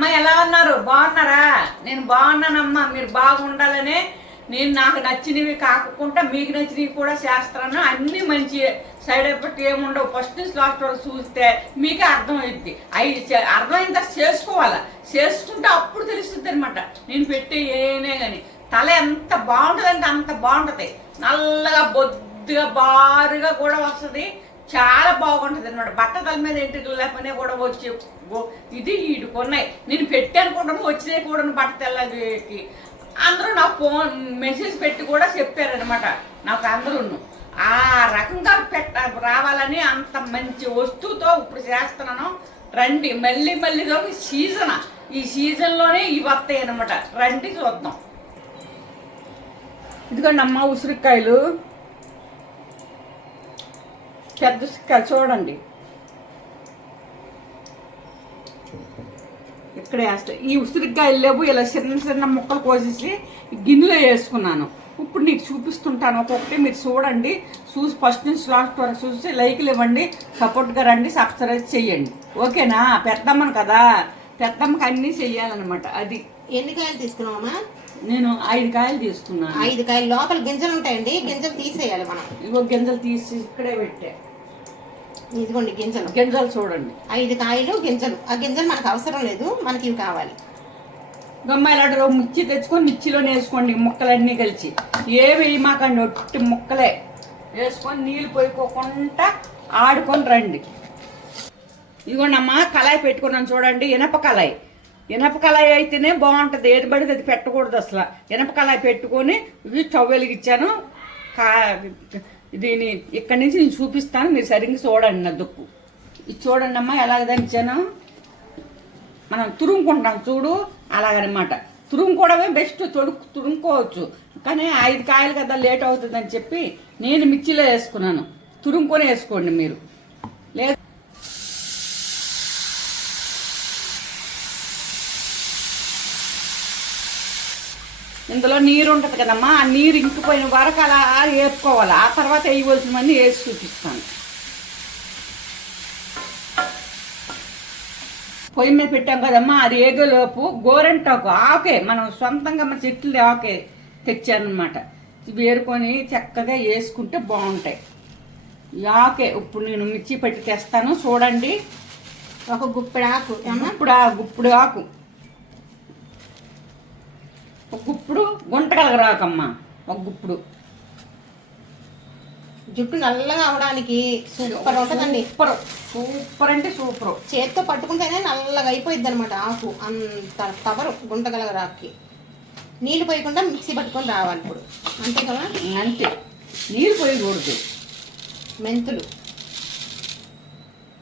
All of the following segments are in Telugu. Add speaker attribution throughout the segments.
Speaker 1: అమ్మ ఎలా ఉన్నారు? బాగున్నారా? నేను బాగున్నానమ్మా. మీరు బాగుండాలని నేను నాకు నచ్చినవి కాకుండా మీకు నచ్చినవి కూడా చేస్తాను. అన్నీ మంచి సైడ్ ఎఫెక్ట్ ఏముండవు. ఫస్ట్ నుంచి లాస్ట్ వరకు చూస్తే మీకే అర్థమైద్ది. అవి చే- అర్థమైన చేసుకోవాలా? చేసుకుంటే అప్పుడు తెలుస్తుంది అనమాట నేను పెట్టే ఏనే కానీ తల ఎంత బాగుంటుందంటే అంత బాగుంటుంది. నల్లగా బొద్దుగా బారుగా కూడా వస్తుంది. చాలా బాగుంటుంది అనమాట బట్టతల మీద ఎంట్రుకలు లేకపోయినా కూడా వచ్చి ఇది ఈడు కొన్నాయి. నేను పెట్టానుకుంటాను వచ్చినాయి కూడా బట్ట తెల్లకి అందరూ నాకు ఫోన్ మెసేజ్ పెట్టి కూడా చెప్పారనమాట నాకు అందరూ ఆ రకంగా పెట్ట రావాలని అంత మంచి వస్తువుతో ఇప్పుడు చేస్తున్నాను. రండి మళ్ళీ మళ్ళీలో సీజన్. ఈ సీజన్లోనే ఇవి వస్తాయి అనమాట రండి చూద్దాం. ఇదిగోండి అమ్మ ఉసిరికాయలు. పెద్ద ఉసిరికాయలు చూడండి. ఇక్కడ వేస్తా. ఈ ఉసిరికాయలు లేవు ఇలా చిన్న చిన్న ముక్కలు కోసేసి గిన్నెలో వేసుకున్నాను. ఇప్పుడు నీకు చూపిస్తుంటాను. ఒక్కొక్కటి మీరు చూడండి. చూసి ఫస్ట్ నుంచి లాస్ట్ వరకు చూసి లైక్లు ఇవ్వండి. సపోర్ట్గా రండి సబ్స్క్రైబ్ చేయండి. ఓకేనా? పెద్దమ్మను కదా. పెద్దమ్మకి అన్నీ చెయ్యాలన్నమాట. అది.
Speaker 2: ఎన్ని కాయలు తీసుకున్నామా
Speaker 1: నేను ఐదు కాయలు తీసుకున్నాను.
Speaker 2: ఐదు కాయలు. లోపల గింజలు ఉంటాయండి. గింజలు తీసేయాలి మనం.
Speaker 1: ఇగో గింజలు తీసి ఇక్కడే పెట్టా.
Speaker 2: ఇదిగోండి గింజలు.
Speaker 1: గింజలు చూడండి.
Speaker 2: ఐదు కాయలు గింజలు. ఆ గింజలు మనకు అవసరం లేదు మనకి ఇవి కావాలి.
Speaker 1: గమ్మాయిలాటలో మిర్చి తెచ్చుకొని మిర్చిలో వేసుకోండి ముక్కలన్నీ కలిసి. ఏ వేయమాకండి ఒట్టి ముక్కలే. వేసుకొని నీళ్ళు పోయిపోకుండా ఆడుకొని రండి. ఇదిగోండి అమ్మ కళాయి పెట్టుకున్నాను చూడండి ఇనప కళాయి. ఇనప కళాయి అయితేనే బాగుంటుంది ఏది పడితే అది పెట్టకూడదు అసలు. ఇనప కళాయి పెట్టుకొని ఇది స్టవ్ వెలిగించాను. కా దీని ఇక్కడి నుంచి నేను చూపిస్తాను మీరు సరిగ్గా చూడండి నా దుక్కు. ఇది చూడండి అమ్మా ఎలాగ దంచాను మనం తురుముకుంటాం చూడు అలాగనమాట. తురుముకోవడమే బెస్ట్ తొడుక్కు తురుముకోవచ్చు. కానీ ఐదు కాయలు కదా లేట్ అవుతుందని చెప్పి నేను మిర్చిలో వేసుకున్నాను. తురుముకొని వేసుకోండి మీరు. లేదు ఇందులో నీరు ఉంటుంది కదమ్మా ఆ నీరు ఇంకిపోయిన వరకు అలా వేపుకోవాలి ఆ తర్వాత వేయవలసినవన్నీ వేసి చూపిస్తాను. పొయ్యి మీద పెట్టాం కదమ్మా అది ఏగలోపు గోరెంటాకు ఆకే మనం సొంతంగా మన చెట్లు ఆకే తెచ్చానమాట వేరుకొని చక్కగా వేసుకుంటే బాగుంటాయి. ఆకే ఇప్పుడు నేను మిర్చి పెట్టి తెస్తాను చూడండి.
Speaker 2: ఒక గుప్పెడు ఆకు
Speaker 1: గుప్పుడు ఆ గుప్పుడు ఆకు. ఒక గుప్పుడు గుంటకలగ రాకమ్మా ఒక గుప్పుడు.
Speaker 2: జుట్టు నల్లగా అవడానికి సూపర్ ఉంటుందండి.
Speaker 1: సూపర్. సూపర్ అంటే సూపర్.
Speaker 2: చేత్తో పట్టుకుంటేనే నల్లగా అయిపోయింది అనమాట ఆకు. అంత కవరు గుంటగలగ రాకి నీళ్ళు పోయకుండా మిక్సీ పట్టుకొని రావాలి ఇప్పుడు. అంతే కదా?
Speaker 1: అంతే. నీరు పోయకూడదు.
Speaker 2: మెంతులు.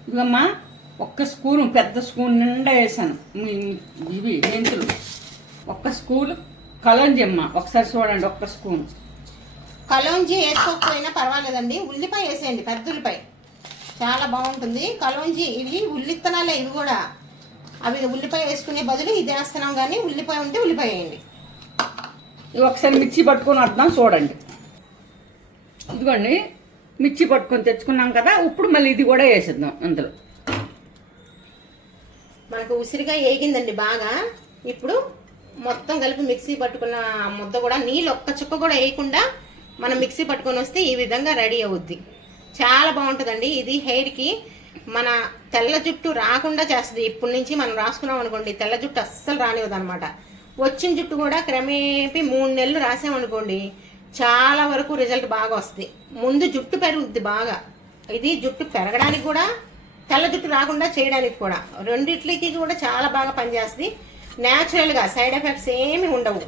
Speaker 1: ఇవమ్మా ఒక్క స్పూను పెద్ద స్పూన్ నిండా వేసాను. ఇవి మెంతులు. ఒక్క స్పూన్ కలంజి అమ్మ ఒకసారి చూడండి ఒక్క స్పూన్.
Speaker 2: కలోంజి వేసుకోకపోయినా పర్వాలేదండి. ఉల్లిపాయ వేసేయండి పెద్ద ఉల్లిపాయ. చాలా బాగుంటుంది. కలోంజి ఇవి ఉల్లిత్తనాలే ఇవి కూడా. అవి ఉల్లిపాయ వేసుకునే బదులు ఇది వేస్తున్నాం కానీ ఉల్లిపాయ ఉంటే ఉల్లిపాయ వేయండి.
Speaker 1: ఇవి ఒకసారి మిర్చి పట్టుకొని వద్దాం చూడండి. ఇదిగోండి మిర్చి పట్టుకొని తెచ్చుకున్నాం కదా ఇప్పుడు మళ్ళీ ఇది కూడా వేసేద్దాం అందులో.
Speaker 2: మనకు ఉసిరికాయ వేగిందండి బాగా. ఇప్పుడు మొత్తం కలిపి మిక్సీ పట్టుకున్న ముద్ద కూడా నీళ్ళు ఒక్క చుక్క కూడా వేయకుండా మనం మిక్సీ పట్టుకొని వస్తే ఈ విధంగా రెడీ అవుద్ది. చాలా బాగుంటుందండి. ఇది హెయిర్కి మన తెల్ల జుట్టు రాకుండా చేస్తుంది. ఇప్పటి నుంచి మనం రాసుకున్నాం అనుకోండి తెల్ల జుట్టు అస్సలు రానివ్వదనమాట వచ్చిన జుట్టు కూడా క్రమేపీ మూడు నెలలు రాసామనుకోండి చాలా వరకు రిజల్ట్ బాగా వస్తుంది. ముందు జుట్టు పెరుగుద్ది బాగా. ఇది జుట్టు పెరగడానికి కూడా తెల్ల జుట్టు రాకుండా చేయడానికి కూడా. రెండిట్లకి కూడా చాలా బాగా పనిచేస్తుంది. న్యాచురల్గా సైడ్ ఎఫెక్ట్స్ ఏమి ఉండవు.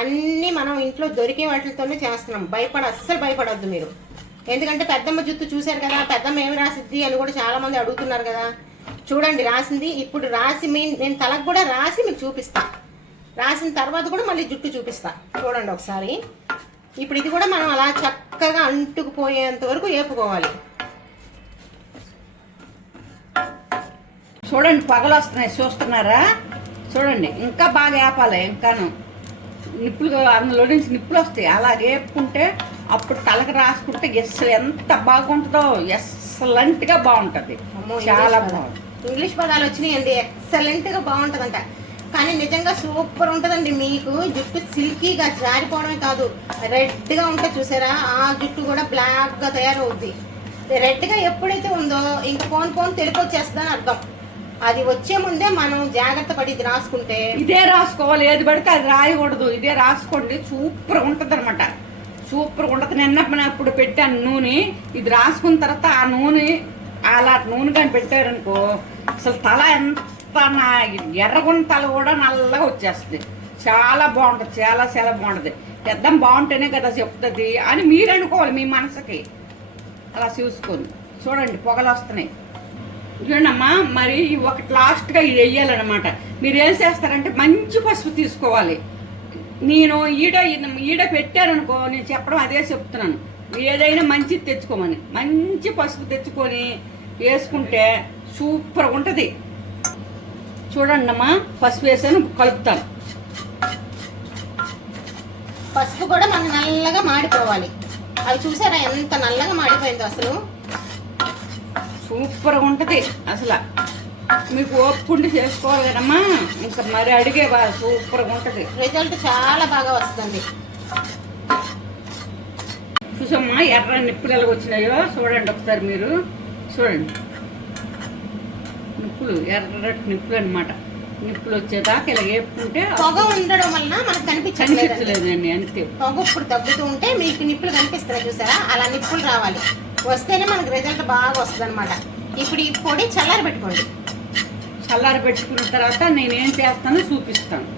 Speaker 2: అన్నీ మనం ఇంట్లో దొరికే వాటితోనే చేస్తున్నాం. భయపడ అస్సలు భయపడొద్దు మీరు. ఎందుకంటే పెద్దమ్మ జుట్టు చూశారు కదా పెద్దమ్మ ఏమి రాసిద్ది అని కూడా చాలామంది అడుగుతున్నారు కదా. చూడండి రాసింది ఇప్పుడు రాసి మీ నేను తలకు కూడా రాసి మీకు చూపిస్తా. రాసిన తర్వాత కూడా మళ్ళీ జుట్టు చూపిస్తా. చూడండి ఒకసారి. ఇప్పుడు ఇది కూడా మనం అలా చక్కగా అంటుకుపోయేంత వరకు వేపుకోవాలి
Speaker 1: చూడండి పగలు వస్తున్నాయి చూస్తున్నారా? చూడండి ఇంకా బాగా వేపాలి ఇంకాను. నిప్పులు అందులో నుంచి నిప్పులు వస్తాయి. అలా వేపుకుంటే అప్పుడు తలకు రాసుకుంటే అసలు ఎంత బాగుంటుందో ఎక్సలెంట్గా బాగుంటుంది. చాలా. బాగుంటుంది.
Speaker 2: ఇంగ్లీష్ పదాలు వచ్చినాయండి ఎక్సలెంట్గా బాగుంటదంట. కానీ నిజంగా సూపర్ ఉంటుందండి మీకు. జుట్టు సిల్కీగా జారిపోవడమే కాదు. రెడ్గా ఉంటే చూసారా? ఆ జుట్టు కూడా బ్లాక్గా తయారవుద్ది. రెడ్గా ఎప్పుడైతే ఉందో ఇంక పోన్ పోన్ తెలుపు వచ్చేస్తుందని అర్థం. అది వచ్చే ముందే మనం జాగ్రత్త పడి ఇది రాసుకుంటే
Speaker 1: ఇదే రాసుకోవాలి. ఏది పడితే అది రాయకూడదు. ఇదే రాసుకోండి. సూపర్ ఉంటుంది అనమాట సూపర్ ఉంటుంది. నిన్న ఇప్పుడు పెట్టాను నూనె. ఇది రాసుకున్న తర్వాత ఆ నూనె అలా నూనె కానీ పెట్టారనుకో అసలు తల ఎంత నా ఎర్రగున్న తల కూడా నల్లగా వచ్చేస్తుంది. చాలా బాగుంటుంది. చాలా చాలా బాగుంటుంది. పెద్దం బాగుంటేనే కదా చెప్తుంది అని మీరు అనుకోవాలి మీ మనసుకి. అలా చూసుకొని చూడండి పొగలు వస్తున్నాయి. చూడమ్మా మరి ఒకటి లాస్ట్గా ఇది వేయాలన్నమాట మీరు ఏం చేస్తారంటే మంచి పసుపు తీసుకోవాలి. నేను ఈడ ఈడ పెట్టారనుకో నేను చెప్పడం అదే చెప్తున్నాను. ఏదైనా మంచిది తెచ్చుకోమని. మంచి పసుపు తెచ్చుకొని వేసుకుంటే సూపర్గా ఉంటుంది. చూడండి అమ్మా పసుపు వేసాను కలుపుతాను.
Speaker 2: పసుపు కూడా మనం నల్లగా మాడిపోవాలి. అవి చూసారా ఎంత నల్లగా మాడిపోయిందో అసలు?
Speaker 1: సూపర్ ఉంటుంది. అసలు మీకు ఓపుకుండి చేసుకోవాలి కదమ్మా ఇంకా మరి అడిగే బాగా సూపర్గా ఉంటుంది.
Speaker 2: రిజల్ట్ చాలా బాగా వస్తుంది
Speaker 1: చూసమ్మా ఎర్ర నిప్పులు ఎలా వచ్చినాయో చూడండి ఒకసారి మీరు. చూడండి. నిప్పులు ఎర్రటి నిప్పులు అనమాట నిప్పులు వచ్చేదాకా ఇలా వేపుకుంటే
Speaker 2: పొగ ఉండడం వలన మనకు
Speaker 1: కనిపించలేదండి అంతే.
Speaker 2: పొగ ఇప్పుడు తగ్గుతూ ఉంటే మీకు నిప్పులు కనిపిస్తాయి చూసారా? అలా నిప్పులు రావాలి. వస్తేనే మనకు రిజల్ట్ బాగా వస్తుంది అనమాట ఇప్పుడు ఈ పొడి చల్లారి పెట్టుకోండి.
Speaker 1: చల్లారి పెట్టుకున్న తర్వాత నేనేం చేస్తానో చూపిస్తాను.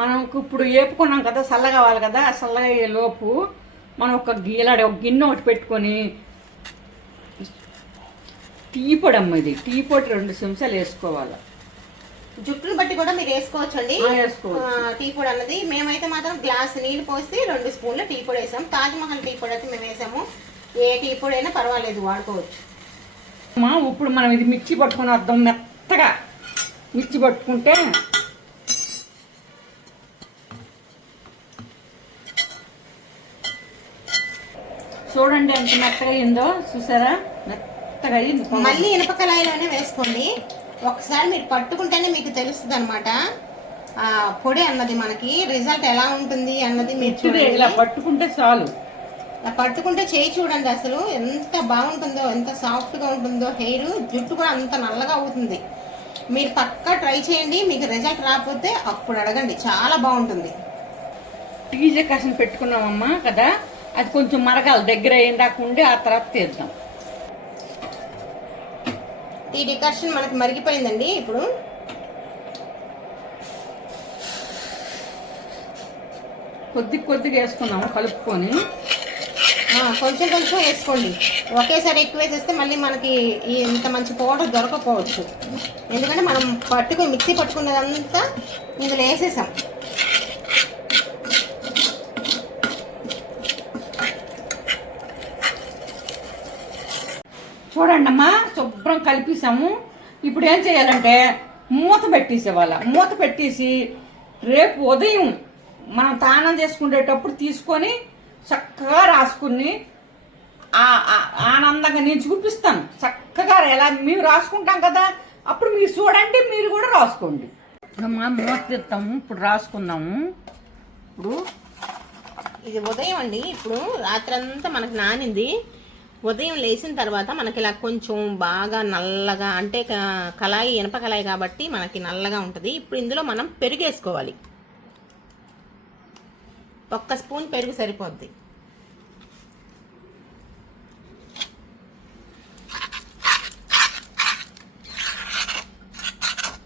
Speaker 1: మనం ఇప్పుడు వేపుకున్నాం కదా చల్ల కావాలి కదా చల్లగా అయ్యే లోపు మనం ఒక గీలాడ ఒక గిన్నె ఒకటి పెట్టుకొని టీ పొడి అమ్మ ఇది. టీ పొడి రెండు చెంచాలు వేసుకోవాలి.
Speaker 2: జుట్టును బట్టి కూడా మీరు వేసుకోవచ్చు. అండి. టీ పొడి అన్నది. మేమైతే మాత్రం గ్లాస్ నీళ్ళు పోసి రెండు స్పూన్ల టీ పొడి వేసాం తాజ్ మహల్ టీ పొడి అయితే మేము వేసాము. ఏ టీ పొడి అయినా పర్వాలేదు వాడుకోవచ్చు.
Speaker 1: అమ్మా ఇప్పుడు మనం ఇది మిక్సీ పట్టుకొని వద్దాం మెత్తగా. మిక్సీ పట్టుకుంటే చూడండి ఎంత మెత్తగా అయిందో చూసారా? మెత్తగా అయింది
Speaker 2: మళ్ళీ ఇనుప కళాయిలోనే వేసుకోండి. ఒకసారి మీరు పట్టుకుంటేనే మీకు తెలుస్తుంది అనమాట ఆ పొడి అన్నది మనకి. రిజల్ట్ ఎలా ఉంటుంది అన్నది మీరు
Speaker 1: చూడే
Speaker 2: చూడండి.
Speaker 1: ఇలా పట్టుకుంటే చాలు.
Speaker 2: పట్టుకుంటే చేయి చూడండి అసలు. ఎంత బాగుంటుందో ఎంత సాఫ్ట్గా ఉంటుందో. హెయిర్ జుట్టు కూడా అంత నల్లగా అవుతుంది. మీరు పక్కా ట్రై చేయండి. మీకు రిజల్ట్ రాకపోతే అప్పుడు అడగండి. చాలా బాగుంటుంది.
Speaker 1: టీజే కసం పెట్టుకున్నామమ్మా కదా? అది కొంచెం మరగాలి. దగ్గర అయ్యిందాక ఉండి ఆ తర్వాత తీద్దాం.
Speaker 2: ఈ డికాషన్ మనకి మరిగిపోయిందండి ఇప్పుడు.
Speaker 1: కొద్ది కొద్దిగా వేసుకున్నాము కలుపుకొని.
Speaker 2: కొంచెం కొంచెం వేసుకోండి. ఒకేసారి ఎక్కువ వేసేస్తే మళ్ళీ మనకి ఇంత మంచి పౌడర్ దొరకకపోవచ్చు ఎందుకంటే మనం పట్టుకుని మిక్సీ పట్టుకున్నదంతా ఇందులో వేసేసాం.
Speaker 1: చూడండి అమ్మా శుభ్రం కలిపేసాము. ఇప్పుడు ఏం చేయాలంటే మూత పెట్టేసేవాళ్ళ మూత పెట్టేసి రేపు ఉదయం మనం తానం చేసుకునేటప్పుడు తీసుకొని చక్కగా రాసుకుని ఆనందంగా నేను చూపిస్తాను. చక్కగా ఎలా మేము రాసుకుంటాం కదా అప్పుడు మీరు చూడండి మీరు కూడా రాసుకోండి. అమ్మా మూత తీస్తాము ఇప్పుడు రాసుకుందాము. ఇప్పుడు
Speaker 2: ఇది ఉదయం అండి ఇప్పుడు రాత్రంతా మనకు నానింది. ఉదయం లేచిన తర్వాత మనకి ఇలా కొంచెం బాగా నల్లగా అంటే కళాయి ఇనప కళాయి కాబట్టి మనకి నల్లగా ఉంటుంది. ఇప్పుడు ఇందులో మనం పెరుగు వేసుకోవాలి ఒక్క స్పూన్ పెరుగు సరిపోద్ది.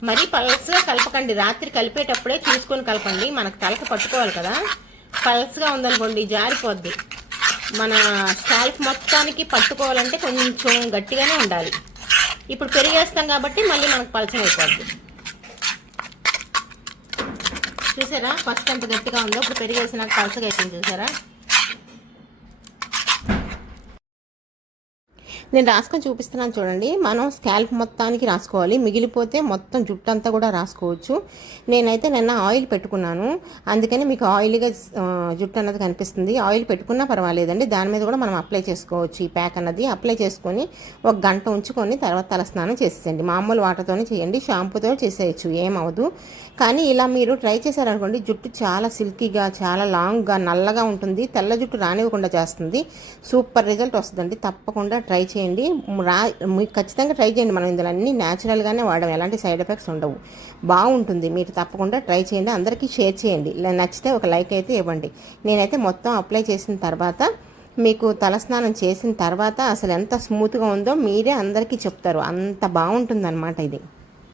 Speaker 2: మరీ పల్స్గా కలపకండి. రాత్రి కలిపేటప్పుడే చూసుకొని కలపండి. మనకు తలక పట్టుకోవాలి కదా. పల్స్గా ఉందనుకోండి జారిపోద్ది. మన స్కాల్ప్ మొత్తానికి పట్టుకోవాలంటే కొంచెం గట్టిగానే ఉండాలి. ఇప్పుడు పెరిగేస్తాం కాబట్టి మళ్ళీ మనకు పలచన అయిపోద్ది చూసారా? ఫస్ట్ ఎంత గట్టిగా ఉందో ఇప్పుడు పెరిగేసినాక పలసగా అయిపోయింది చూసారా? నేను రాసుకొని చూపిస్తున్నాను చూడండి. మనం స్కాల్ప్ మొత్తానికి రాసుకోవాలి. మిగిలిపోతే మొత్తం జుట్టు అంతా కూడా రాసుకోవచ్చు. నేనైతే నిన్న ఆయిల్ పెట్టుకున్నాను. అందుకని మీకు ఆయిల్గా జుట్టు అన్నది కనిపిస్తుంది. ఆయిల్ పెట్టుకున్నా పర్వాలేదండి. దాని మీద కూడా మనం అప్లై చేసుకోవచ్చు. ఈ ప్యాక్ అన్నది అప్లై చేసుకొని ఒక గంట ఉంచుకొని తర్వాత తలస్నానం చేసేయండి మామూలు వాటర్తోనే చేయండి. షాంపూతో చేసేయచ్చు. ఏమవదు కానీ ఇలా మీరు ట్రై చేశారనుకోండి జుట్టు చాలా సిల్కీగా చాలా లాంగ్గా నల్లగా ఉంటుంది. తెల్ల జుట్టు రానివ్వకుండా చేస్తుంది. సూపర్ రిజల్ట్ వస్తుందండి. తప్పకుండా ట్రై చేయండి. రా మీకు ఖచ్చితంగా ట్రై చేయండి. మనం ఇందులో అన్ని న్యాచురల్గానే వాడడం. ఎలాంటి సైడ్ ఎఫెక్ట్స్ ఉండవు. బాగుంటుంది. మీరు తప్పకుండా ట్రై చేయండి. అందరికీ షేర్ చేయండి. ఇలా నచ్చితే ఒక లైక్ అయితే ఇవ్వండి. నేనైతే మొత్తం అప్లై చేసిన తర్వాత మీకు తలస్నానం చేసిన తర్వాత అసలు ఎంత స్మూత్గా ఉందో మీరే అందరికీ చెప్తారు. అంత బాగుంటుందన్నమాట ఇది.